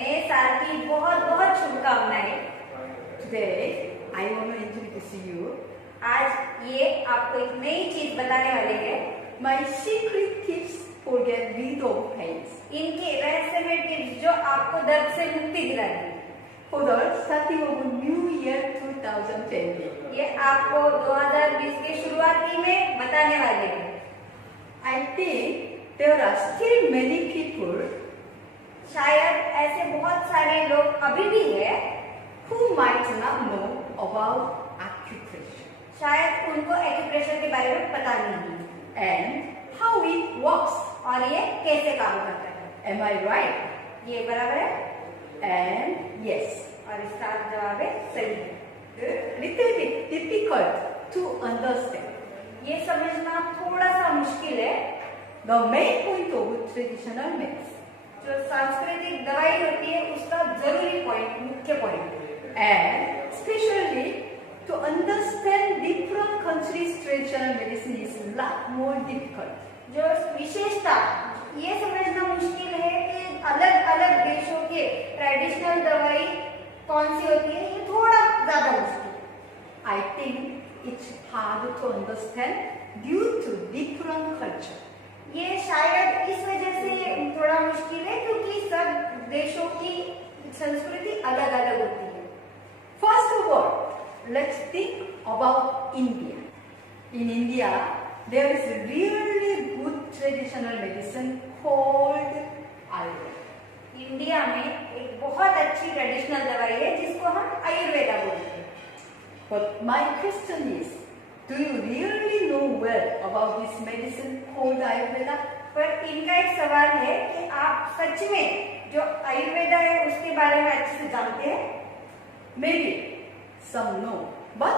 नए साल की बहुत बहुत शुभकामनाएं। Today, I want to introduce you आज ये आपको एक नई चीज बताने वाले हैं। my secret tips for get rid of pains. इनके रहस्यमय टिप्स जो आपको दर्द से मुक्ति दिलाएंगे। For the starting of New Year 2020. ये आपको 2020 के शुरुआती में बताने वाले हैं। I think there are still many people शायद ऐसे बहुत सारे लोग अभी भी हैं who might not know about acupressure शायद उनको एक्यूप्रेशर के बारे में पता नहीं है and how it works. और ये कैसे काम करता है। Am I right? ये बराबर है And yes, और इसका जवाब है सही है। little bit difficult to understand. ये समझना थोड़ा सा मुश्किल है। The main point of traditional medicine जो सांस्कृतिक दवाई होती है उसका जरूरी पॉइंट, मुख्य point, and especially to understand different countries' traditional medicine is a lot more difficult. जो विशेषता ये समझना मुश्किल है कि अलग अलग देशों के ट्रेडिशनल दवाई कौन सी होती है, ये थोड़ा ज्यादा मुश्किल। I think it's hard to understand due to different culture. ये शायद इस वजह से थोड़ा मुश्किल है क्योंकि सब देशों की संस्कृति अलग अलग होती है। First of all, let's think about India. In India, there is a really good traditional medicine called Ayurveda. India में एक बहुत अच्छी ट्रेडिशनल दवाई है जिसको हम आयुर्वेदा बोलते हैं। But my question is, do you really know well about this medicine called Ayurveda? पर इनका एक सवाल है कि आप सच में जो आयुर्वेदा है उसके बारे में अच्छे से जानते हैं? Maybe some know, but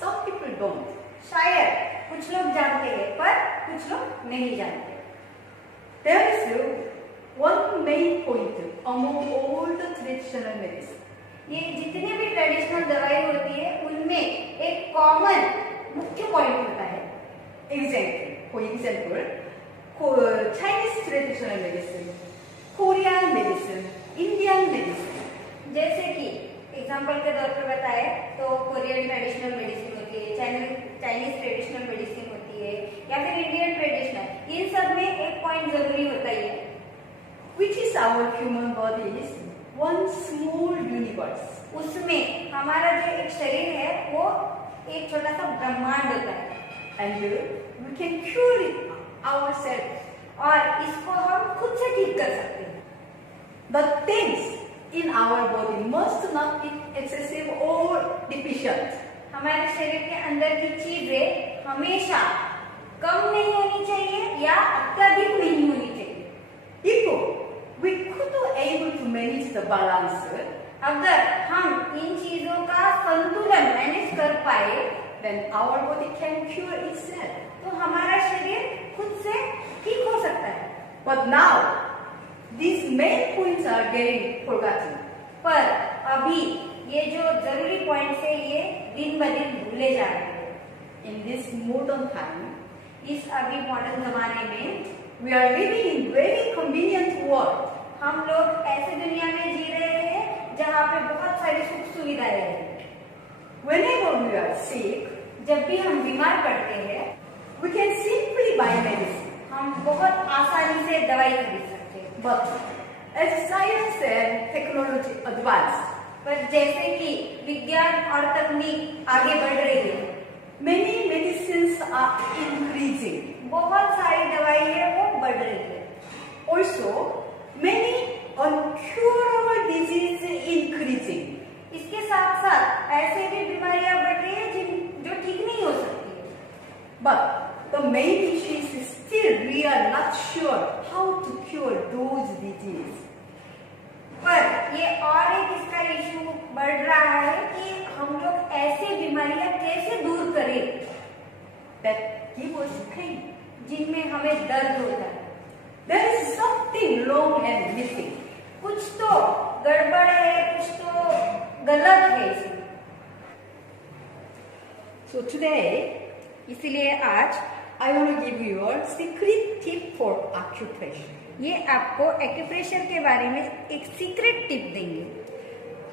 some people don't. शायद कुछ लोग जानते हैं पर कुछ लोग नहीं जानते। There is one main point among all the traditional medicine. ये जितनी भी ट्रेडिशनल दवाई होती है उनमें एक कॉमन मुख्य पॉइंट होता है। For example, Chinese traditional medicine, Korean medicine, Indian medicine. जैसे कि एग्जांपल के तौर पर बताए तो कोरियन ट्रेडिशनल मेडिसिन होती है, चाइनीज ट्रेडिशनल मेडिसिन होती है या फिर इंडियन ट्रेडिशनल। इन सब में एक पॉइंट जरूरी होता ही है, Which is our human body is one small universe. उसमें हमारा जो एक शरीर है वो एक छोटा सा ब्रह्मांड होता है And we can cure it ourselves. और इसको हम खुद से ठीक कर सकते हैं। The things in our body must not be excessive or deficient. हमारे शरीर के अंदर की चीजें हमेशा कम नहीं होनी चाहिए या अत्यधिक नहीं होनी चाहिए। If we could able to manage the balance, अगर हम इन चीजों का संतुलन मैनेज कर पाए then our body can cure itself. तो हमारा शरीर खुद से ठीक हो सकता है। But now, these main points are getting forgotten. पर अभी ये जो जरूरी पॉइंट्स है ये दिन ब दिन भूले जा रहे हैं। In this modern time, इस अभी मॉडर्न जमाने में we are living in very convenient world. हम लोग ऐसे दुनिया में जी रहे हैं जहाँ पे बहुत सारी सुख सुविधाएं हैं। Whenever we are sick, जब भी हम बीमार पड़ते हैं we can simply buy medicine. हम बहुत आसानी से दवाई खरीद सकते हैं। But as science and technology advance, पर जैसे कि विज्ञान और तकनीक आगे बढ़ रही है, many medicines are increasing. बहुत सारी दवाई है वो बढ़ रही है। Also, many uncurable diseases increasing. इसके साथ साथ ऐसे भी बीमारियां बढ़ रही है जो ठीक नहीं हो सकती है। But the main issue is still we are not sure how to cure those diseases. पर ये और एक इसका इशू बढ़ रहा है कि हम लोग ऐसे बीमारियां कैसे दूर करें That give us pain. जिनमें हमें दर्द होता है। There is something wrong and missing. कुछ तो गड़बड़ है, कुछ तो गलत है इसमें। So today, इसीलिए आज I want to give you a secret tip for acupressure. ये आपको एक्यूप्रेशर के बारे में एक सीक्रेट टिप देंगे।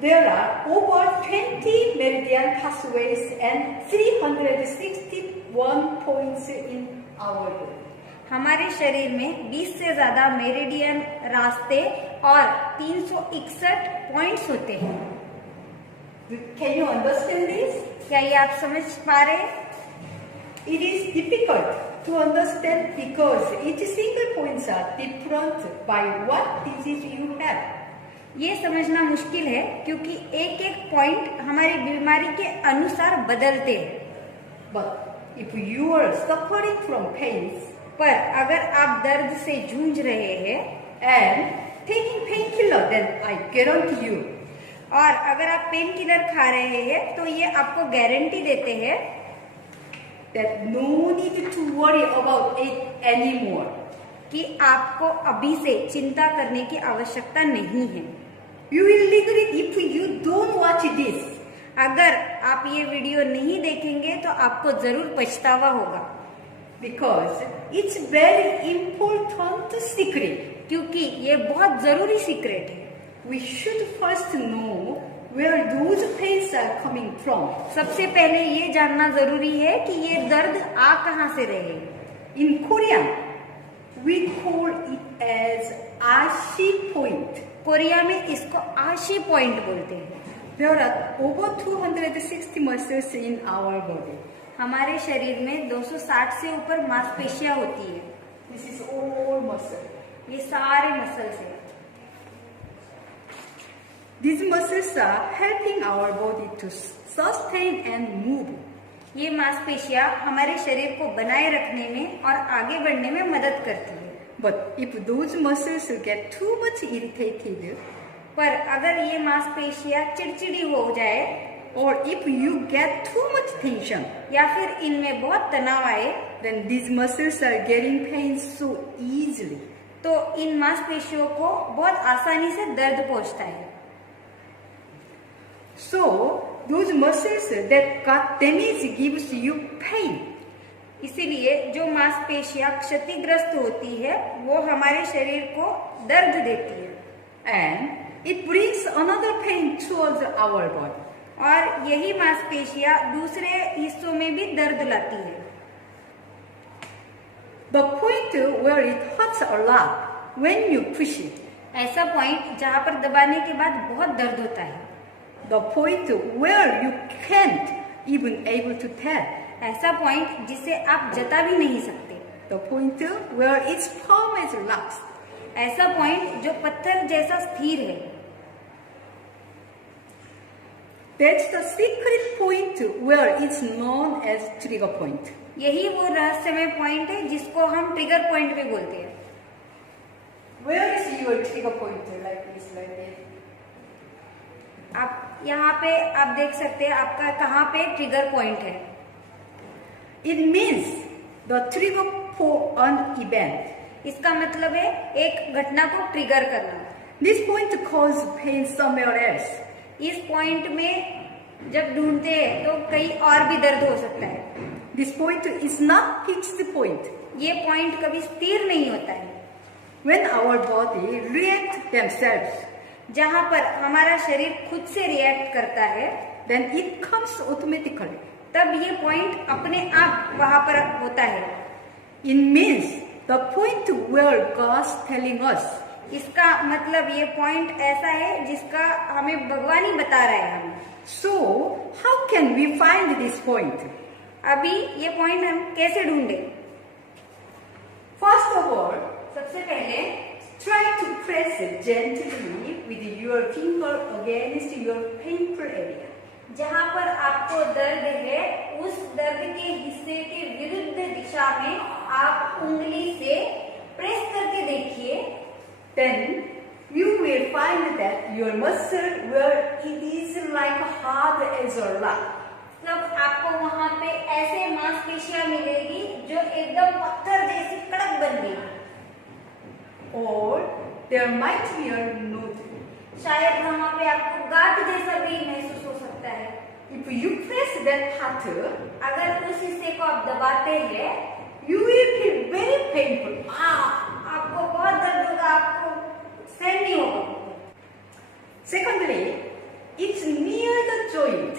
There are over 20 meridian pathways and 361 points in our body. हमारे शरीर में 20 से ज्यादा मेरिडियन रास्ते और 361 पॉइंट्स होते हैं। Can you understand this? क्या ये आप समझ पा रहे हैं? It is difficult to understand because each single points are different by what disease you have. ये समझना मुश्किल है क्योंकि एक एक पॉइंट हमारी बीमारी के अनुसार बदलते हैं। But if you are suffering from pains पर अगर आप दर्द से जूझ रहे हैं and taking painkiller, then I guarantee you और अगर आप पेन किलर खा रहे हैं तो ये आपको गारंटी देते हैं that no need to worry about it anymore. कि आपको अभी से चिंता करने की आवश्यकता नहीं है। You will regret if you don't watch this. अगर आप ये वीडियो नहीं देखेंगे तो आपको जरूर पछतावा होगा Because it's very important secret. क्योंकि ये बहुत जरूरी सीक्रेट है। We should first know where those pains are coming from. सबसे पहले ये जानना जरूरी है कि ये दर्द आ कहाँ से रहे। In Korean, we call it as Ashi point. Korea में इसको आशी पॉइंट बोलते हैं। There are over 260 muscles in our body. हमारे शरीर में 260 से ऊपर मांसपेशियां होती है। This is all muscle. ये सारे मसल्स हैं। These muscles are helping our body to sustain and move. ये मांसपेशियां हमारे शरीर को बनाए रखने में और आगे बढ़ने में मदद करती है। But if those muscles get too much irritated, पर अगर ये मांसपेशियां चिड़चिड़ी हो जाए or if you get too much tension, या फिर इनमें बहुत तनाव आए then these muscles are getting pain so easily. तो इन मांसपेशियों को बहुत आसानी से दर्द पहुंचता है। So those muscles that got damaged gives you pain. इसीलिए जो मांसपेशियां क्षतिग्रस्त होती है वो हमारे शरीर को दर्द देती है And it brings another pain towards our body. और यही मांसपेशियां दूसरे हिस्सों में भी दर्द लाती है। The point where it hurts a lot when you push it. ऐसा पॉइंट जहाँ पर दबाने के बाद बहुत दर्द होता है। The point where you can't even able to tell. ऐसा पॉइंट जिसे आप जता भी नहीं सकते। The point where its firm as rocks. ऐसा पॉइंट जो पत्थर जैसा स्थिर है। That's the secret point where it's known as trigger point. यही वो रहस्यमय पॉइंट है जिसको हम ट्रिगर पॉइंट भी बोलते हैं। Where is your trigger point? Like this, like this. आप यहाँ पे आप देख सकते हैं आपका कहाँ पे ट्रिगर पॉइंट है। It means the trigger for an event. इसका मतलब है एक घटना को ट्रिगर करना। This point causes pain somewhere else. इस पॉइंट में जब ढूंढते हैं तो कहीं और भी दर्द हो सकता है। This point is not fixed point. ये पॉइंट कभी स्थिर नहीं होता है। When our body reacts themselves, जहाँ पर हमारा शरीर खुद से रिएक्ट करता है then it comes automatically. तब ये पॉइंट अपने आप वहां पर होता है। It means the point where God's telling us. इसका मतलब ये पॉइंट ऐसा है जिसका हमें भगवान ही बता रहा है हमें। So how can we find this point? अभी ये पॉइंट हम कैसे ढूंढे? First of all, सबसे पहले try to press gently with your finger against your painful area. जहाँ पर आपको दर्द है उस दर्द के हिस्से के विरुद्ध दिशा में आप उंगली से प्रेस करके देखिए। Then you will find that your muscle where it is like hard as a rock. तब आपको वहाँ पे ऐसे मांसपेशियां मिलेगी जो एकदम पत्थर जैसी कड़क बन गई। Or there might be a node. शायद वहाँ पे आपको गांठ जैसा भी महसूस हो सकता है। If you press that part, अगर उस हिस्से को आप दबाते हैं you will feel very painful. आपको बहुत बहुत दर्द होगा, आपको सहन नहीं होगा। Secondly, it's near the joint.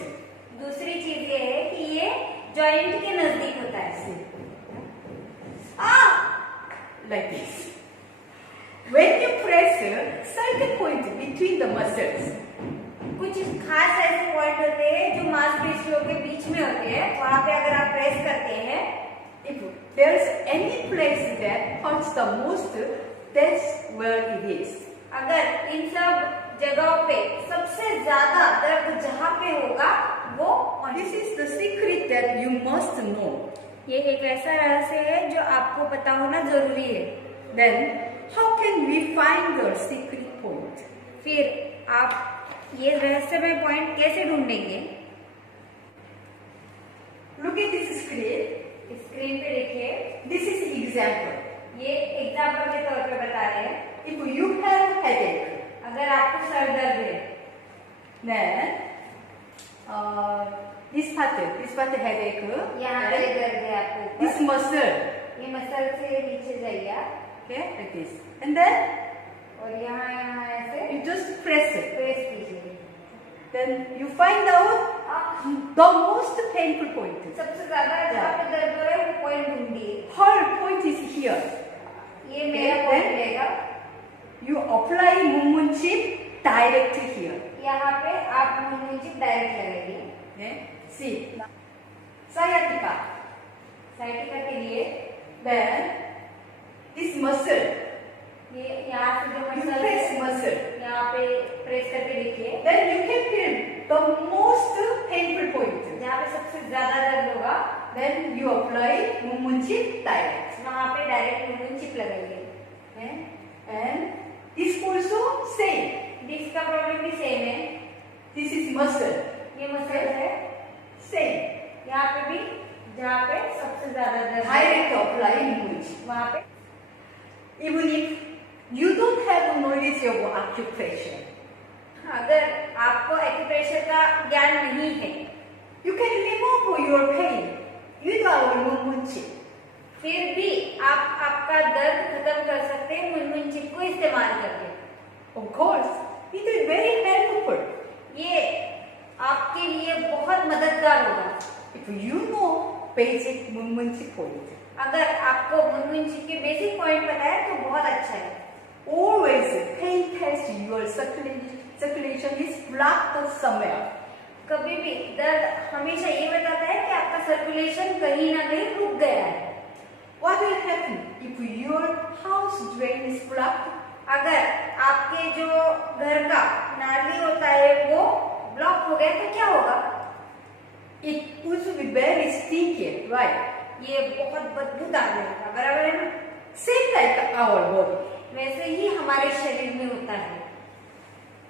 दूसरी चीज ये है कि ये जॉइंट के नजदीक होता है। Like this. When you press certain point between the muscles, कुछ खास ऐसे पॉइंट होते हैं जो मांसपेशियों के बीच में होते हैं, वहां पे अगर आप प्रेस करते हैं, if there's any place that hurts the most, that's where it is. अगर इन सब जगहों पे सबसे ज्यादा दर्द जहाँ पे होगा वो, This is the secret that you must know. ये एक ऐसा रहस्य है जो आपको पता होना जरूरी है। Then, how can we find the secret point? फिर आप ये रहस्यमय पॉइंट कैसे ढूंढेंगे? Look at this screen. Screen पे देखिए, This is example. ये एग्जाम्पल के तौर पे बता रहे हैं। If you have headache, अगर आपको सर दर्द है, then this part headache. यहाँ पे दर्द है आपको, This muscle, ये मसल से नीचे जाइए आप, okay, like this, and then और यहाँ ऐसे you just press it. Press कीजिए। Then you find out the most painful point. सबसे ज्यादा जहाँ पे दर्द हो रहा है वो पॉइंट ढूंढिए। Her point is here. ये मेरा पॉइंट रहेगा। You apply movement chip direct here. यहाँ पे आप मूवमेंट डायरेक्ट लगाइए। Okay? See, sciatica. साइटिका के लिए Then this muscle, ये यहाँ से जो you मसल press है, muscle. यहाँ पे प्रेस करके देखिए, Then you can feel the most painful point. जहाँ पे सबसे ज्यादा दर्द होगा Then you apply movement chip direct. वहाँ पे डायरेक्ट मूवमेंट चिप लगाइए। Okay? And this also same. Disc का प्रॉब्लम भी सेम है। This is muscle. ये मसल है, Same. यहाँ पे भी जहाँ पे सबसे ज्यादा दर्द है Direct apply movement chip. वहाँ पे, Even if you don't have knowledge of acupressure, अगर आपको एक्यूप्रेशर का ज्ञान नहीं है, you can remove your pain with our movement chip. फिर भी आप आपका दर्द खत्म कर सकते हैं मूवमेंट चिप को इस्तेमाल करके। Of course, it is very helpful. ये आपके लिए बहुत मददगार होगा। If you know basic movement chip point, अगर आपको मूवमेंट चिप के बेसिक पॉइंट पता है तो बहुत अच्छा है। always pain test your circulation is blocked somewhere. कभी भी दर्द हमेशा ये बताता है कि आपका सर्कुलेशन कहीं ना कहीं रुक गया है। What will happen if your house drain is blocked? अगर आपके जो घर का नाली होता है वो ब्लॉक हो गया तो क्या होगा? It would be very stinky, right? ये बहुत बदबूदार रहेगा, बराबर है ना? Same like our body. वैसे ही हमारे शरीर में होता है।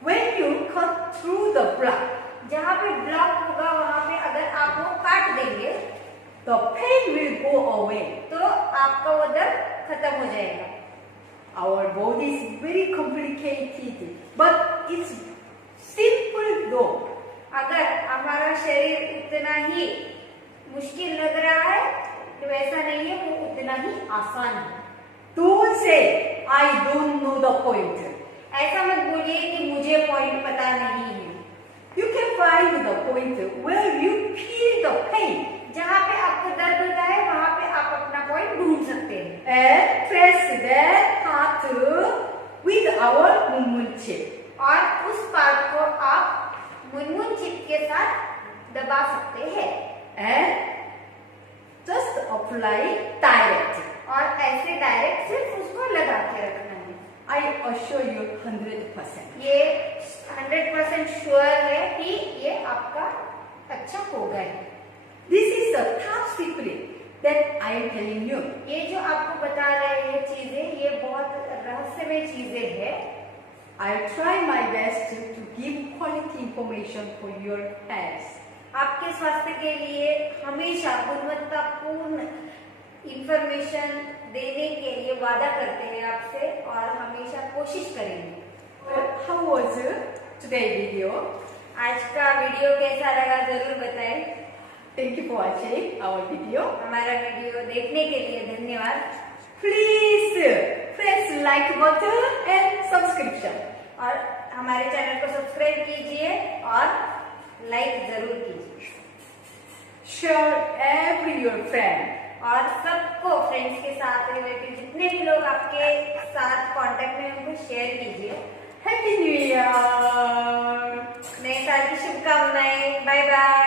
When you cut through the block, जहाँ पे ब्लॉक होगा वहाँ पे अगर आप वो काट देंगे the pain will go away. तो आपका वो दर्द खत्म हो जाएगा। Our body is very complicated, but it's simple though. अगर हमारा शरीर उतना ही मुश्किल लग रहा है तो वैसा नहीं है, वो उतना ही आसान है। Don't say, I don't know the point. ऐसा मत बोलिए कि मुझे पॉइंट पता नहीं है। You can find the point where you feel the pain जहाँ पे आपको दर्द होता है वहाँ पे आप अपना पॉइंट ढूंढ सकते हैं and press that part with our movement chip. और उस पार्ट को आप मुनमुन चिप के साथ दबा सकते हैं And just apply direct. और ऐसे डायरेक्ट सिर्फ उसको लगा के रखना है। I assure you 100%. ये 100% श्योर है कि ये आपका अच्छा होगा। This is the top secret that I am telling you. ये जो आपको बता रहे हैं चीजें, ये बहुत रहस्यमय चीजें हैं। I try my best to give quality information for your health. आपके स्वास्थ्य के लिए हमेशा गुणवत्तापूर्ण इंफॉर्मेशन देने के लिए वादा करते हैं आपसे और हमेशा कोशिश करेंगे। How was today's video? आज का वीडियो कैसा लगा जरूर बताएं। Thank you for watching our video. हमारा वीडियो देखने के लिए धन्यवाद। Please press like button and subscription. और हमारे चैनल को सब्सक्राइब कीजिए और लाइक जरूर कीजिए. Share every your friend. और सबको फ्रेंड्स के साथ रिलेटिव जितने भी लोग आपके साथ कांटेक्ट में उनको शेयर कीजिए. Happy New Year. नए साल की शुभकामनाएं. Bye bye.